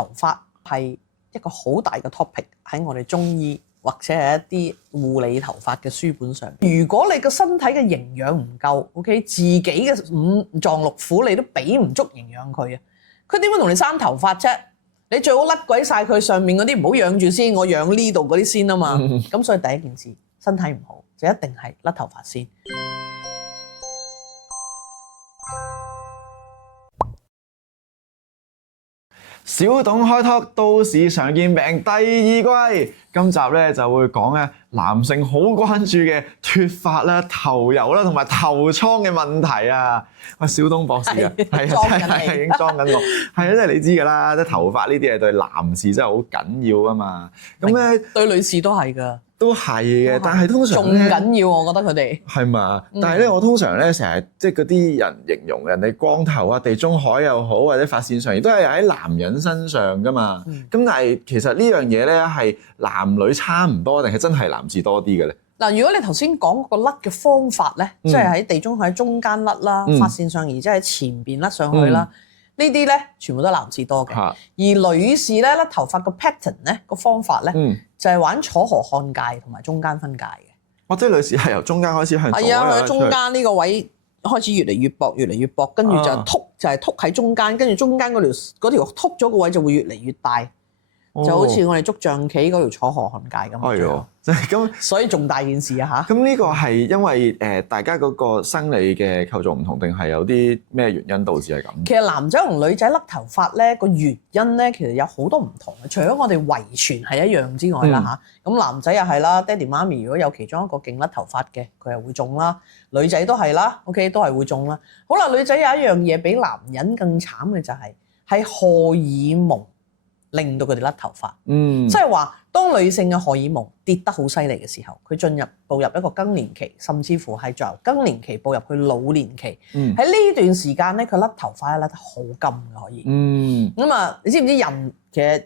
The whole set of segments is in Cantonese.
頭髮係一個好大嘅 topic 喺我哋中醫或者係一啲護理頭髮嘅書本上。如果你個身體嘅營養唔夠 ，OK， 自己嘅五臟六腑你都俾唔足營養佢啊，佢點會同你生頭髮啫？你最好甩鬼晒佢上面嗰啲，唔好養住先，我養呢度嗰啲先啊嘛。咁所以第一件事，身體唔好就一定係甩頭髮先。小董開拓都市常見病第二季，今集咧就會講咧男性好關注嘅脫髮啦、頭油啦同埋頭瘡嘅問題啊！喂，小董博士啊，係啊，已經裝緊我，係啊，即係你知㗎啦，即係頭髮呢啲係對男士真係好緊要㗎嘛。咁咧對女士都係㗎。都係嘅，但係通常仲緊要，我覺得佢哋係嘛？但係咧，我通常咧成日即係嗰啲人形容人哋光頭啊、地中海又好，或者髮線上，亦都係喺男人身上噶嘛。咁但係其實呢樣嘢咧係男女差唔多，定係真係男士多啲嘅咧？嗱，如果你頭先講個甩嘅方法咧，即係喺地中海中間甩啦，髮線上而即係前邊甩上去啦。呢啲咧全部都係男士多嘅，而女士咧甩頭髮個 pattern 咧個方法咧，就係玩楚河漢界同埋中間分界嘅。或者女士係由中間開始向左係啊，喺中間呢個位開始越嚟越薄，越嚟越薄，跟住就禿，就係禿喺中間，跟住中間嗰條禿咗個位就會越嚟越大。就好似我哋捉象棋嗰條楚河漢界咁。係喎，即係咁，所以重大件事啊嚇！咁呢個係因為大家嗰個生理嘅構造唔同，定係有啲咩原因導致係咁？其實男仔同女仔甩頭髮咧個原因咧，其實有好多唔同嘅。除咗我哋遺傳係一樣之外啦嚇，咁男仔又係啦，爹哋媽咪如果有其中一個勁甩頭髮嘅，佢又會中啦。女仔都係啦 ，OK 都係會中啦。好啦，女仔有一樣嘢比男人更慘嘅就係荷爾蒙。令到佢哋甩頭髮，即係話當女性嘅荷爾蒙跌得好犀利嘅時候，佢步入一個更年期，甚至乎係由更年期步入去老年期。喺呢段時間咧，佢甩頭髮甩得好金嘅可以。咁啊，你知唔知人其實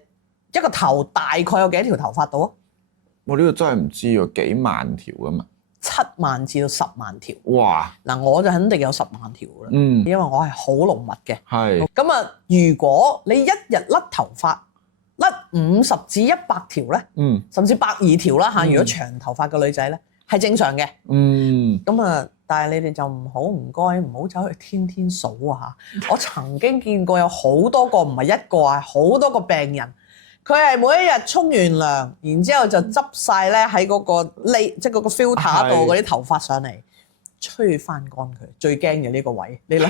一個頭大概有幾多條頭髮到啊？我呢個真係唔知喎，幾萬條㗎嘛？7萬至到10萬條。哇！嗱，我就肯定有10萬條啦。因為我係好濃密嘅。係。咁啊，如果你一日甩頭髮，甩50至100條咧，甚至120條啦嚇。如果長頭髮嘅女仔咧，係正常嘅。咁啊，但係你哋就唔好走去天天數啊嚇。我曾經見過有好多個，唔係一個啊，好多個病人，佢係每一日沖完涼，然之後就執晒咧喺嗰個即係嗰個 filter 度嗰啲頭髮上嚟。吹翻乾佢，最驚嘅呢個位，你諗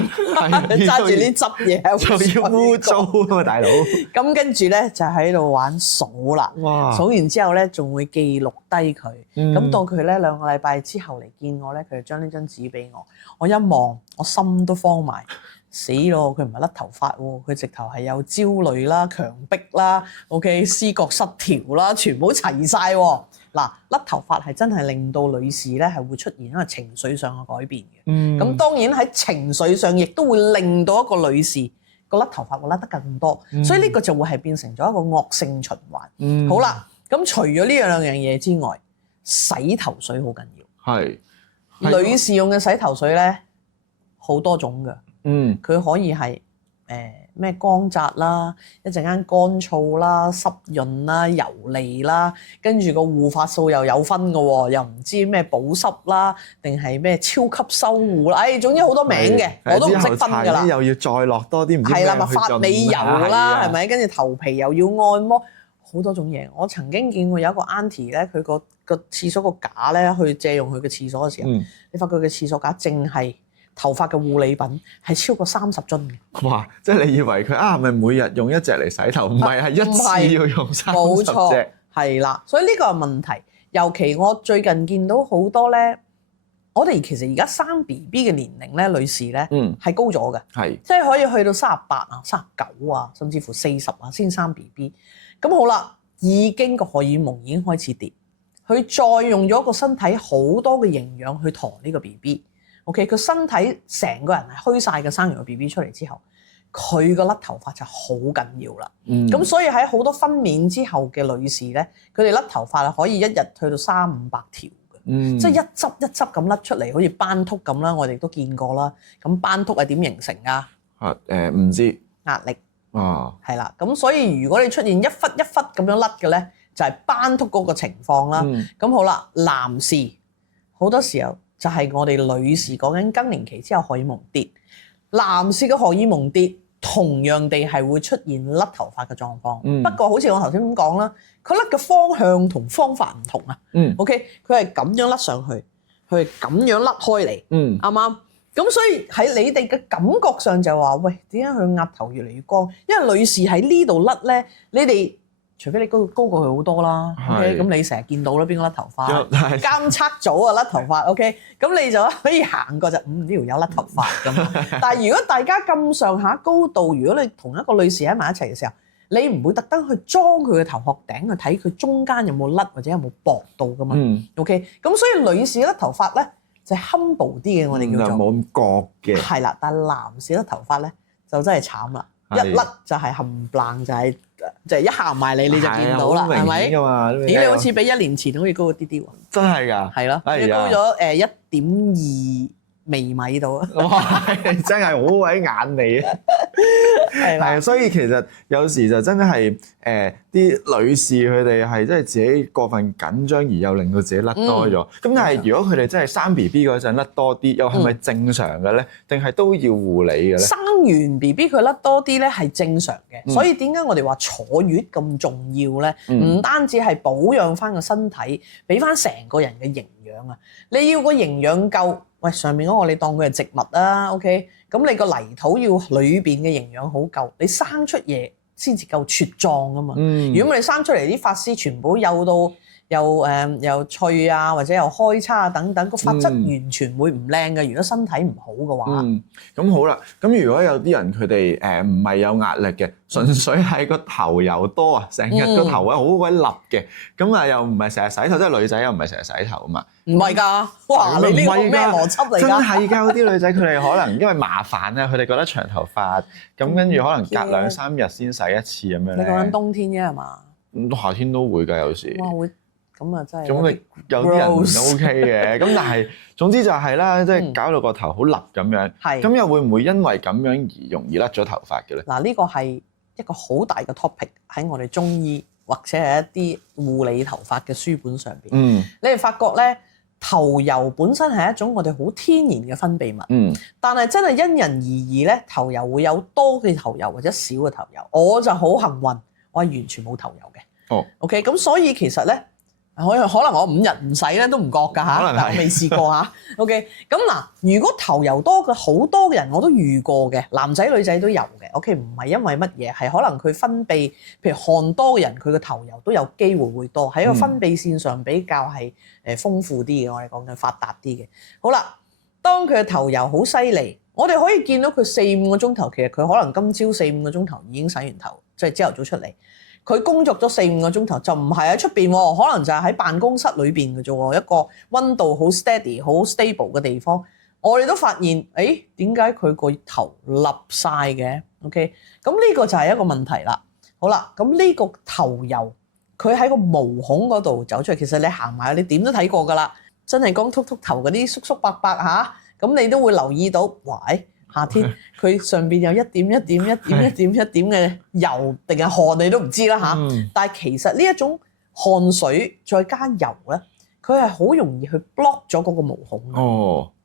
揸住呢執嘢就要污糟啊嘛，大佬。咁跟住咧就喺度玩數啦，數完之後咧仲會記錄低佢。咁到佢咧2個禮拜之後嚟見我咧，佢就將呢張紙俾我，我一望我心都慌埋，死咯！佢唔係甩頭髮喎，佢直頭係有焦慮啦、強迫啦、OK 思覺失調啦，全部齊晒喎。嗱，甩頭髮係真係令到女士咧係會出現一個情緒上嘅改變嘅。咁當然喺情緒上亦都會令到一個女士個甩頭髮會甩得更多，所以呢個就會係變成咗一個惡性循環。好啦，咁除咗呢兩樣嘢之外，洗頭水好緊要。係女士用嘅洗頭水咧好多種㗎。佢可以係咩光澤啦，一陣間乾燥啦、濕潤啦、油膩啦，跟住個護髮素又有分嘅喎，又唔知咩保濕啦，定係咩超級修護啦，總之好多名嘅，我都唔識分㗎啦。又要再落多啲唔知咩去係啦，髮尾油啦，係咪？跟住頭皮又要按摩，好多種嘢。我曾經見過有一個 auntie 咧，佢個廁所個架咧，去借用佢嘅廁所嘅時候，你發覺佢嘅廁所架淨係頭髮嘅護理品係超過30樽嘅。哇！即係你以為佢係咪每日用一隻嚟洗頭？唔係，係一次要用30隻。冇錯，係啦。所以呢個係問題。尤其我最近見到好多咧，我哋其實而家生 BB 嘅年齡咧，女士咧係高咗嘅，即係可以去到38啊、39啊，甚至乎40啊先生 BB。咁好啦，已經個荷爾蒙已經開始跌，佢再用咗個身體好多嘅營養去陀呢個 BB。OK， 佢身體成個人係虛晒嘅，生完個 BB 出嚟之後，佢個甩頭髮就好緊要啦。咁所以喺好多分娩之後嘅女士咧，佢哋甩頭髮係可以一日去到300-500條嘅，即係一執一執咁甩出嚟，好似斑禿咁啦。我哋都見過啦。咁斑禿係點形成啊？唔知壓力。係啦，咁所以如果你出現一忽一忽咁樣甩嘅咧，就係斑禿嗰個情況啦。咁好啦，男士好多時候就係我哋女士講緊更年期之後荷爾蒙跌，男士嘅荷爾蒙跌同樣地係會出現甩頭髮嘅狀況。不過好似我頭先咁講啦，佢甩嘅方向同方法唔同啊。OK， 佢係咁樣甩上去，佢係咁樣甩開嚟，啱唔啱？咁所以喺你哋嘅感覺上就話，喂，點解佢額頭越嚟越光？因為女士喺呢度甩咧，你哋除非你高過佢好多啦，OK，咁你成日見到啦，邊個甩頭髮？監測組啊甩頭髮 ，OK，咁你就可以行過就呢條友甩頭髮咁。但係如果大家咁上下高度，如果你同一個女士喺埋一齊嘅時候，你唔會特登去裝佢嘅頭殼頂去睇佢中間有冇甩或者有冇薄到噶嘛？OK，咁所以女士甩頭髮咧，就係 humble 啲嘅，我哋叫做冇咁覺嘅。係啦，但係男士甩頭髮咧就真係慘啦，一甩就係冚唪唥，就係一行埋你就見到啦，係咪？咦，你好似比1年前好似高咗啲啲喎。真係㗎。係咯，你高咗1.2微米度啊！哇，真係好鬼眼眉啊！係啊，所以其實有時就真係啲女士佢哋係真係自己過分緊張，而又令到自己甩多咗。咁但係如果佢哋真係生 BB 嗰陣甩多啲，又係咪正常嘅咧？定係都要護理嘅咧？生完 BB 佢甩多啲咧係正常嘅，所以點解我哋話坐月咁重要咧？唔單止係保養翻個身體，俾翻成個人嘅營養啊！你要個營養夠。喂，上面嗰個你當佢係植物啦 ，OK？咁你個泥土要裏邊嘅營養好夠，你生出嘢先至夠茁壯啊嘛。如果你生出嚟啲髮絲全部幼到又脆啊，或者又開叉啊等等，個髮質完全會唔靚嘅。如果身體唔好嘅話，咁好啦。咁如果有啲人佢哋唔係有壓力嘅，純粹係個頭油多啊，成日個頭好鬼立嘅，咁啊又唔係成日洗頭，即係女仔又唔係成日洗頭啊嘛。唔係㗎，哇！你呢個咩邏輯嚟㗎？真係㗎，嗰啲女仔佢哋可能因為麻煩啊，佢哋覺得長頭髮咁，跟住可能隔2-3日先洗一次咁樣咧。你講緊冬天啫係嘛？夏天都會㗎，有時。哇！會咁啊，真係。咁你有啲人唔 OK 嘅，咁但係總之就係啦，即係搞到個頭好立咁樣。係。咁又會唔會因為咁樣而容易甩咗頭髮嘅咧？嗱，呢個係一個好大嘅 topic 喺我哋中醫或者係一啲護理頭髮嘅書本上邊。你哋發覺咧？頭油本身係一種我哋好天然嘅分泌物，但係真係因人而異咧。頭油會有多嘅頭油或者少嘅頭油，我就好幸運，我係完全冇頭油嘅。OK， 咁所以其實咧，可能我5日唔洗咧都唔覺㗎嚇，但我未試過嚇。OK， 咁嗱，如果頭油多嘅好多嘅人我都遇過嘅，男仔女仔都有嘅。OK， 唔係因為乜嘢，係可能佢分泌，譬如汗多嘅人，佢個頭油都有機會會多，喺個分泌線上比較係豐富啲嘅。我哋講緊發達啲嘅。好啦，當佢嘅頭油好犀利，我哋可以見到佢4-5個鐘頭，其實佢可能今朝4-5個鐘頭已經洗完頭，即係朝頭早出嚟。佢工作咗4-5個鐘頭，就唔係喺出邊喎，可能就係喺辦公室裏邊嘅啫喎，一個溫度好 steady、好 stable 嘅地方。我哋都發現，誒點解佢個頭立晒嘅 ？OK， 咁呢個就係一個問題啦。好啦，咁呢個頭油佢喺個毛孔嗰度走出嚟，其實你行埋你點都睇過㗎啦，真係光禿禿頭嗰啲叔叔伯伯嚇，咁你都會留意到，喂！夏天佢上邊有一點嘅油定係汗，你都唔知啦嚇。但係其實呢一種汗水再加油咧，佢係好容易去 block 咗嗰個毛孔。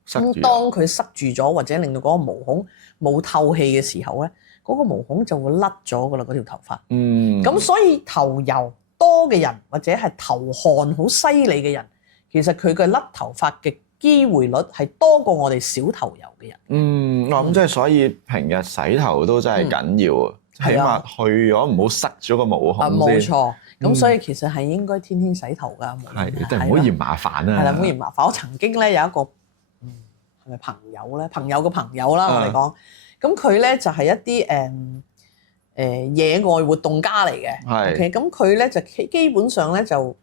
咁當佢塞住咗，或者令到嗰個毛孔冇透氣嘅時候咧，嗰個毛孔就會甩咗㗎啦，嗰條頭髮。咁所以頭油多嘅人或者係頭汗好犀利嘅人，其實佢嘅甩頭髮嘅機會率係多過我哋少頭油嘅人。咁即係所以平日洗頭都真係緊要啊，起碼去咗唔好塞咗個毛孔先。冇錯，咁所以其實係應該天天洗頭㗎。係，即係唔好嫌麻煩啊。係啦，唔好嫌麻煩。我曾經咧有一個係咪朋友咧？朋友嘅朋友啦，我哋講。咁佢咧就係一啲野外活動家嚟嘅。係。OK，咁佢咧就基本上咧就，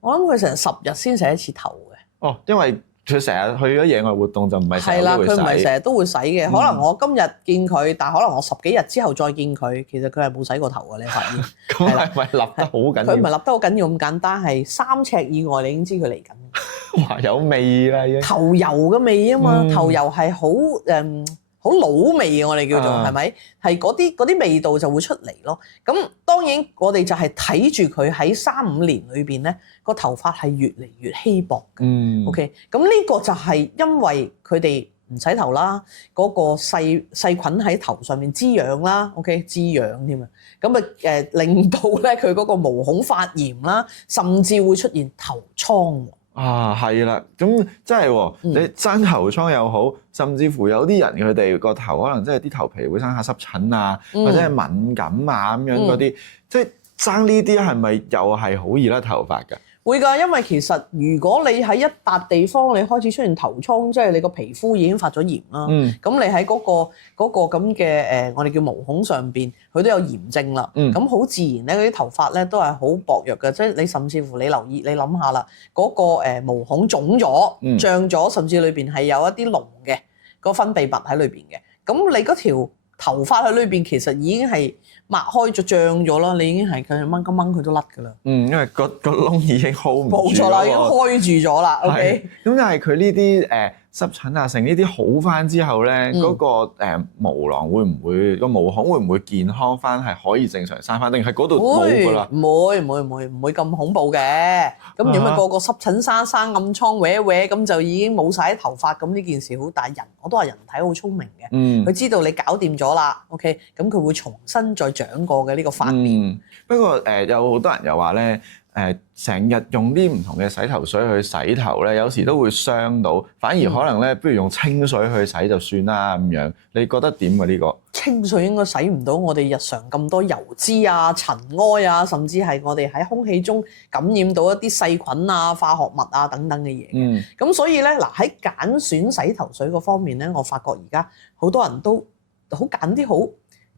我諗佢成10日先洗一次頭嘅。因為佢成日去咗野外活動就唔係成日都會洗。係啦，佢唔係成日都會洗嘅。可能我今日見佢，但係可能我10幾日之後再見佢，其實佢係冇洗過頭嘅。你發現？咁係咪立得好緊要？佢唔係立得好緊要咁簡單，係3尺以外你已經知佢嚟緊。哇！有味啦已經。頭油嘅味啊嘛，頭油係好好老味嘅，我哋叫做係咪？係嗰啲味道就會出嚟咯。咁當然我哋就係睇住佢喺3-5年裏邊咧，個頭髮係越嚟越稀薄嘅。OK， 咁呢個就係因為佢哋唔洗頭啦，嗰個細菌喺頭上面滋養啦，OK， 滋養添啊。咁令到咧佢嗰個毛孔發炎啦，甚至會出現頭瘡。係啦，咁真係喎，你生頭瘡又好，甚至乎有啲人佢哋個頭可能即係啲頭皮會生下濕疹啊，或者係敏感啊咁樣嗰啲，即係生呢啲係咪又係好易甩頭髮㗎？會㗎，因為其實如果你喺一笪地方你開始出現頭瘡，即係你個皮膚已經發咗炎啦。咁你喺嗰個咁嘅我哋叫毛孔上邊，佢都有炎症啦。咁好自然咧，嗰啲頭髮咧都係好薄弱嘅，即係你甚至乎你留意，你諗下啦，嗰個毛孔腫咗、脹咗，甚至裏邊係有一啲膿嘅個分泌物喺裏邊嘅。咁你嗰條頭髮喺裏邊其實已經係擘開咗脹咗啦，你已經係佢掹一掹佢都甩㗎啦。因為個窿已經 hold 唔住。冇錯啦，已經開住咗啦。OK。咁但係佢呢啲濕疹啊，成呢啲好翻之後咧，嗰個毛囊會唔會個毛孔會唔會健康翻，係可以正常生翻，定係嗰度冇㗎啦？唔會咁恐怖嘅。咁如果咪個濕疹生暗瘡搲搲，咁就已經冇晒啲頭髮，咁呢件事好大。我都話人體好聰明嘅，佢知道你搞掂咗啦。OK，咁佢會重新再長過嘅呢個髮面。不過有好多人又話咧。成日用啲唔同嘅洗頭水去洗頭咧，有時都會傷到，反而可能咧，不如用清水去洗就算啦咁樣。你覺得點啊？呢個清水應該洗唔到我哋日常咁多油脂啊、塵埃啊，甚至係我哋喺空氣中感染到一啲細菌啊、化學物啊等等嘅嘢。咁所以咧，嗱喺揀選洗頭水嗰方面咧，我發覺而家好多人都好揀啲好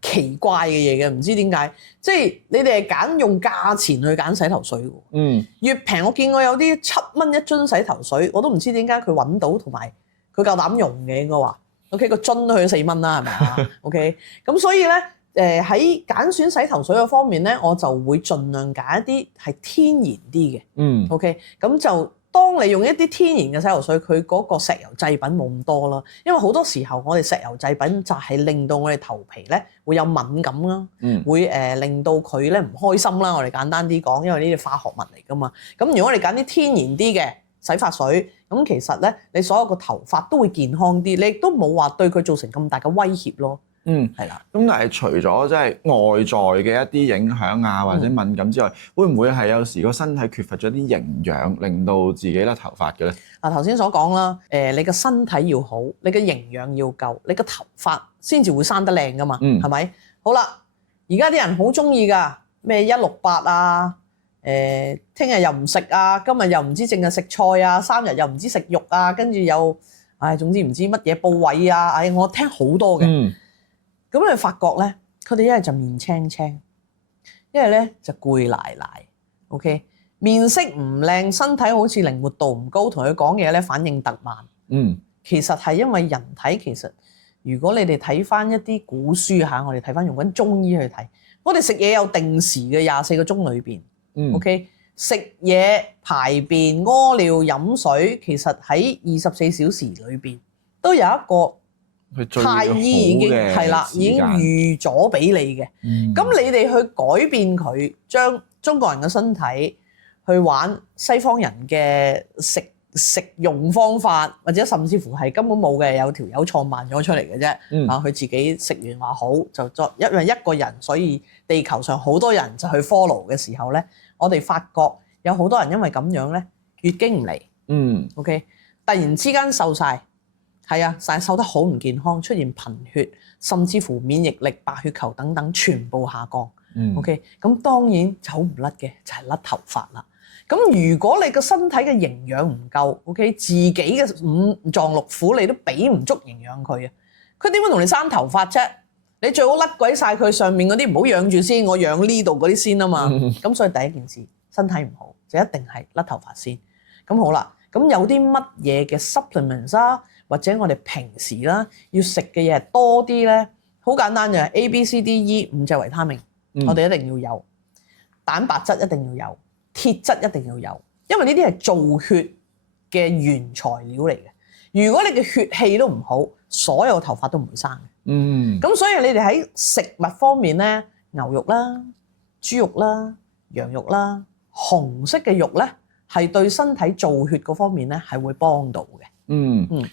奇怪嘅嘢嘅，唔知點解，即係你哋係揀用價錢去揀洗頭水喎。越平我見過有啲7蚊一樽洗頭水，我都唔知點解佢揾到同埋佢夠膽用嘅，應該話 OK 個樽都去咗4蚊啦，係咪啊？OK 咁所以咧喺揀選洗頭水嘅方面咧，我就會盡量揀一啲係天然啲嘅。OK 咁就。當你用一啲天然嘅洗頭水，佢嗰個石油製品冇咁多啦，因為好多時候我哋石油製品就係令到我哋頭皮咧會有敏感啦，會令到佢咧唔開心啦。我哋簡單啲講，因為呢啲化學物嚟噶嘛。咁如果你揀啲天然啲嘅洗髮水，咁其實咧你所有個頭髮都會健康啲，你亦都冇話對佢造成咁大嘅威脅咯。係啦。咁但係除咗即係外在嘅一啲影響啊，或者敏感之外，會唔會係有時個身體缺乏咗啲營養，令到自己甩頭髮嘅咧？嗱，頭先所講啦，你個身體要好，你嘅營養要夠，你個頭髮先至會生得靚噶嘛，係咪？好啦，而家啲人好中意㗎，咩168啊，聽日又唔食啊，今日又唔知淨係食菜啊，3日又唔知食肉啊，跟住又總之唔知乜嘢部位啊，我聽好多嘅。咁你發覺咧，佢哋一係就面青青，一係咧就攰賴賴 ，OK， 面色唔靚，身體好似靈活度唔高，同佢講嘢咧反應特慢。其實係因為人體其實，如果你哋睇翻一啲古書嚇，我哋睇翻用緊中醫去睇，我哋食嘢有定時嘅24個鐘裏邊，OK， 食嘢、排便、屙尿、飲水，其實喺24小時裏邊都有一個。太醫已經係啦，已經預咗俾你嘅。咁你哋去改變佢，將中國人嘅身體去玩西方人嘅食用方法，或者甚至乎係根本冇嘅，有條友創辦咗出嚟嘅啫。佢自己食完話好，就作因為一個人，所以地球上好多人就去 follow 嘅時候咧，我哋發覺有好多人因為咁樣咧，月經唔嚟。OK， 突然之間瘦晒。係啊，但係瘦得好唔健康，出現貧血，甚至乎免疫力、白血球等等全部下降。OK， 咁當然走唔甩嘅就係甩頭髮啦。咁如果你個身體嘅營養唔夠 ，OK， 自己嘅5臟6腑你都俾唔足營養佢啊，佢點會同你生頭髮啫？你最好甩鬼晒佢上面嗰啲，唔好養住先，我養呢度嗰啲先啊嘛。咁所以第一件事，身體唔好就一定係甩頭髮先。咁好啦，咁有啲乜嘢嘅 supplements 啊？或者我哋平時啦要食嘅嘢多啲咧，好簡單嘅 A、B、C、D、E 5隻維他命，我哋一定要有，蛋白質一定要有，鐵質一定要有，因為呢啲係造血嘅原材料嚟嘅。如果你嘅血氣都唔好，所有頭髮都唔會生嘅。咁所以你哋喺食物方面咧，牛肉啦、豬肉啦、羊肉啦、紅色嘅肉咧，係對身體造血嗰方面咧係會幫到嘅。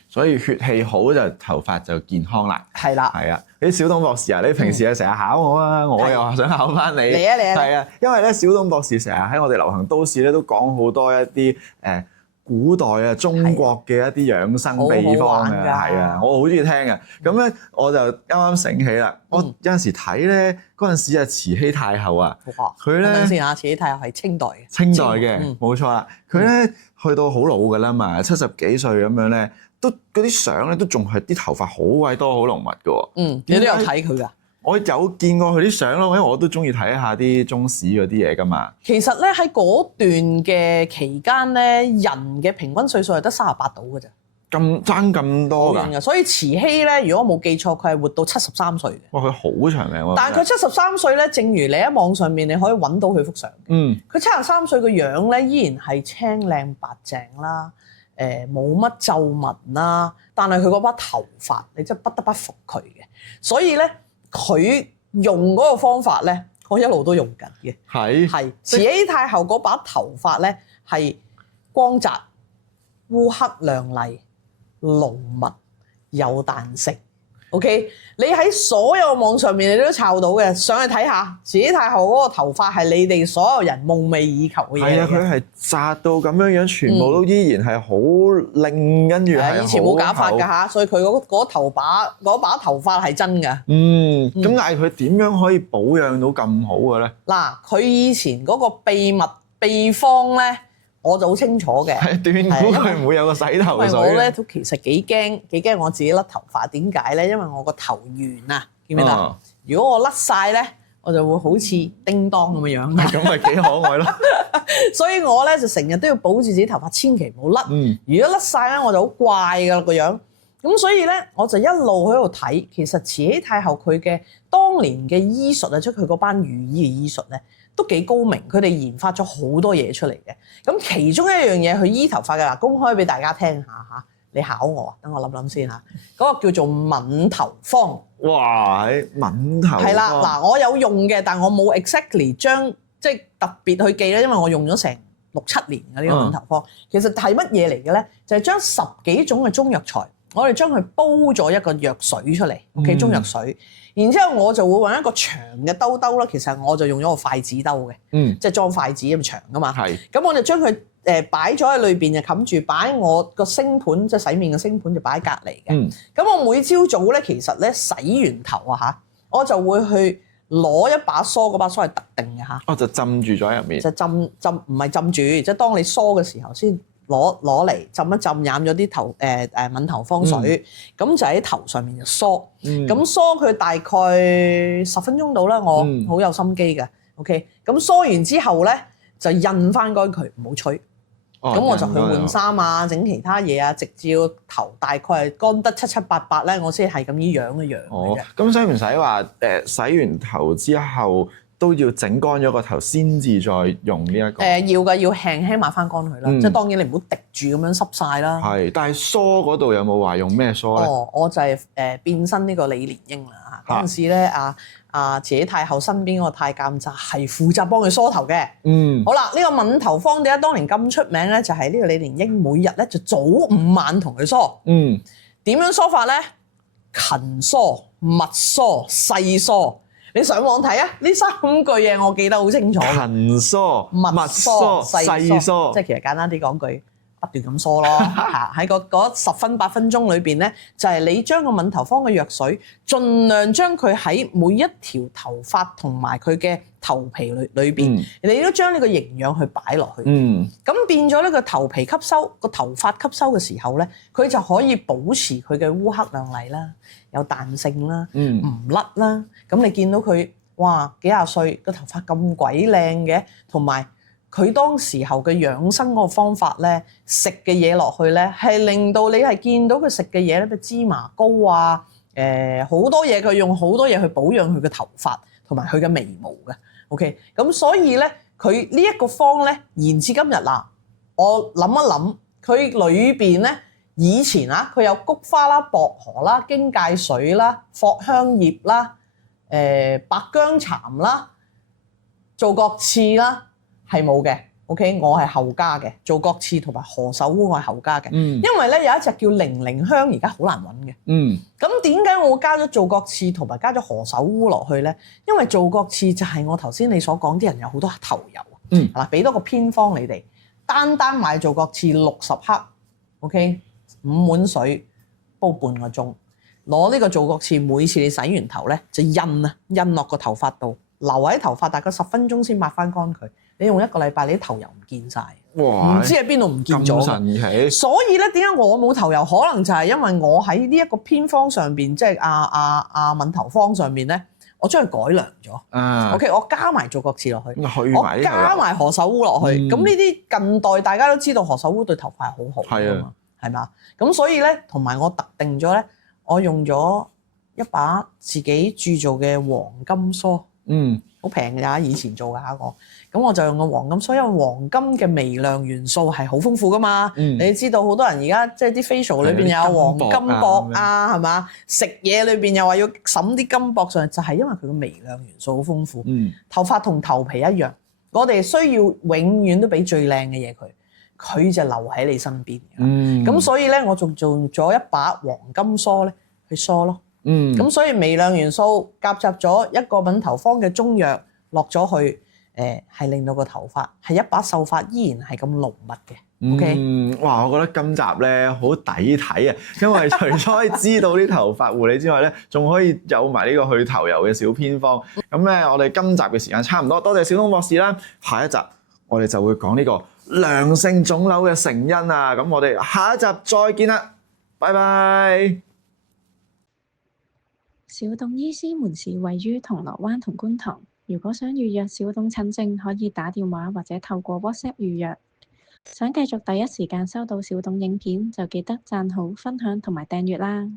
所以血氣好就頭髮就健康啦。係啦，係啊，啲小董博士啊，你平時成日考我啊，我又想考翻你。嚟啊嚟啊！係啊，因為咧小董博士成日喺我哋流行都市咧都講好多一啲古代啊中國嘅一啲養生秘方嘅，係啊，我好中意聽嘅。咁咧我就啱啱醒起啦，我有陣時睇咧嗰陣時啊，慈禧太后啊，佢咧等先嚇，慈禧太后係清代嘅，清代嘅冇錯啦。佢咧去到好老㗎啦嘛，70幾歲咁樣咧，都嗰啲相咧都仲係啲頭髮好鬼多，好濃密㗎喎。你都有睇佢㗎？我有見過佢啲相咯，因為我都中意睇下啲中史嗰啲嘢㗎嘛。其實咧喺嗰段嘅期間咧，人嘅平均歲數係得38度㗎咋。咁爭咁多㗎？所以慈禧咧，如果我冇記錯，佢係活到73歲嘅。哇！佢好長命喎。但係佢73歲咧，正如你喺網上面你可以揾到佢幅相。佢73歲個樣咧，依然係青靚白淨啦，冇乜皺紋啦，但係佢嗰把頭髮，你真係不得不服佢嘅。所以咧，佢用嗰個方法咧，我一路都用緊嘅。係慈禧太后嗰把頭髮咧，係光澤、烏黑亮麗、濃密、有彈性。OK， 你喺所有網上面你都抄到嘅，上去睇下慈禧太后嗰個頭髮係你哋所有人夢寐以求嘅嘢。係啊，佢係紮到咁樣樣，全部都依然係好靚，跟住係以前冇假髮㗎嚇，所以佢嗰把頭髮係真㗎。咁但係佢點樣可以保養到咁好嘅咧？嗱，佢以前嗰個秘方咧，我就好清楚嘅。係斷估佢唔會有個洗頭水。因為我咧都其實幾驚我自己甩頭髮。點解咧？因為我個頭圓啊，記唔記得？如果我甩晒咧，我就會好似叮當咁嘅樣。咁咪幾可愛咯。所以我咧就成日都要保住自己頭髮，千祈唔好甩。如果甩晒咧，我就好怪㗎個樣。咁所以咧，我就一路喺度睇。其實慈禧太后佢嘅當年嘅醫術啊，即係佢嗰班御醫嘅醫術咧，都幾高明。佢哋研發咗好多嘢出嚟嘅。咁其中一樣嘢，佢醫頭髮嘅嗱，公開俾大家聽下嚇。你考我啊？等我諗諗先嚇。嗰個叫做敏頭方。哇！敏頭方係啦，嗱，我有用嘅，但我冇 exactly 將即係特別去記咧，因為我用咗成6-7年嘅呢個敏頭方。其實係乜嘢嚟嘅咧？就係將10幾種嘅中藥材，我哋將佢煲咗一個藥水出嚟，OK，中藥水。然之後我就會揾一個長嘅兜兜啦，其實我就用咗個筷子兜嘅，即係裝筷子咁長噶嘛。咁我就將佢擺咗喺裏邊，就冚住擺我個星盤，即係洗面嘅星盤就擺喺隔離嘅。咁我每朝早咧，其實咧洗完頭啊嚇，我就會去攞一把梳，嗰把梳係特定嘅嚇。就浸住咗喺入面。就浸唔係浸住，即係當你梳嘅時候先攞嚟浸一浸，染咗啲頭敏頭方水，咁就喺頭上面就梳。咁梳佢大概10分鐘到啦，我好有心機嘅。OK， 咁梳完之後咧就印翻乾佢，唔好吹。咁我就去換衫啊，整其他嘢啊，直至頭大概係乾得七七八八咧，我先係咁依樣嘅樣嘅啫。咁使唔使話洗完頭之後都要整乾咗個頭先至再用呢一個？要㗎，要輕輕抹翻乾佢啦。即係當然你唔好滴住咁樣濕晒啦。係，但係梳嗰度有冇話用咩梳咧？我就係變身呢個李蓮英啦嚇。嗰陣時咧慈禧太后身邊嗰個太監就係負責幫佢梳頭嘅。好啦，呢個敏頭方點解當年咁出名咧？就係呢個李蓮英每日咧就早午晚同佢梳。點樣梳法咧？勤梳、密梳、細梳。你上網睇啊！呢3句嘢我記得好清楚。勤梳、密梳、細梳，即係其實簡單啲講句，不斷咁梳咯。喺嗰10分8分鐘裏邊咧，就係你將個敏頭方嘅藥水，盡量將佢喺每一條頭髮同埋佢嘅頭皮裏邊，你都將呢個營養去擺落去。咁變咗呢個頭皮吸收，個頭髮吸收嘅時候咧，佢就可以保持佢嘅烏黑亮麗啦，有彈性啦，唔甩啦。咁你見到佢哇幾廿歲個頭髮咁鬼靚嘅，同埋佢當時候嘅養生嗰個方法咧，食嘅嘢落去咧，係令到你係見到佢食嘅嘢咧，譬如芝麻膏啊，好多嘢佢用好多嘢去保養佢嘅頭髮同埋佢嘅眉毛嘅。OK， 咁所以咧，佢呢一個方咧，延至今日嗱，我諗一諗，佢裏邊咧以前啊，佢有菊花啦、薄荷啦、荊芥水啦、藿香葉啦、白薑蠶啦、皂角刺啦，係冇嘅。OK， 我係後加嘅，皂角刺同埋何首烏我係後加嘅。因為咧有一隻叫零陵香，而家好難揾嘅。咁點解我加咗皂角刺同埋加咗何首烏落去咧？因為皂角刺就係我頭先你所講啲人有好多頭油。嗱，俾多個偏方你哋，單買皂角刺60克 ，OK， 5碗水煲半個鐘，攞呢個皂角刺，每次你洗完頭咧就印落個頭髮度，留喺頭髮大概10分鐘先抹翻乾佢。你用1個禮拜，你啲頭油唔見晒，唔知喺邊度唔見咗。咁神奇！所以咧，點解我冇頭油？可能就係因為我喺呢一個偏方上邊，即係阿敏頭方上面咧，我將佢改良咗。OK， 我加埋皂角刺落去，我加埋何首烏落去。咁呢啲近代大家都知道何首烏對頭髮係好好㗎嘛，係嘛？咁所以咧，同埋我特定咗咧，我用咗一把自己鑄造嘅黃金梳。好平㗎咋，以前做㗎我。咁我就用個黃金梳，因為黃金嘅微量元素係好豐富㗎嘛。你知道好多人而家即係啲 facial 裏邊有黃金箔啊，係嘛？食嘢裏邊又話要滲啲金箔上去，就係因為佢嘅微量元素好豐富。頭髮同頭皮一樣，我哋需要永遠都俾最靚嘅嘢佢就留喺你身邊。咁所以咧，我仲做咗一把黃金梳咧去梳咯。咁所以微量元素夾雜咗一個敏頭方嘅中藥落咗去，係令到個頭髮係一把秀髮依然係咁濃密嘅。OK，哇！我覺得今集咧好抵睇啊，因為除咗可以知道啲頭髮護理之外咧，仲可以有埋呢個去頭油嘅小偏方。咁咧，我哋今集嘅時間差唔多，多謝小東博士啦。下一集我哋就會講呢個良性腫瘤嘅成因啊。咁我哋下一集再見啦，拜拜。小董醫師門市位於銅鑼灣同觀塘，如果想預約小董診症，可以打電話或者透過 WhatsApp 預約。想繼續第一時間收到小董影片，就記得讚好、分享同埋訂閱啦。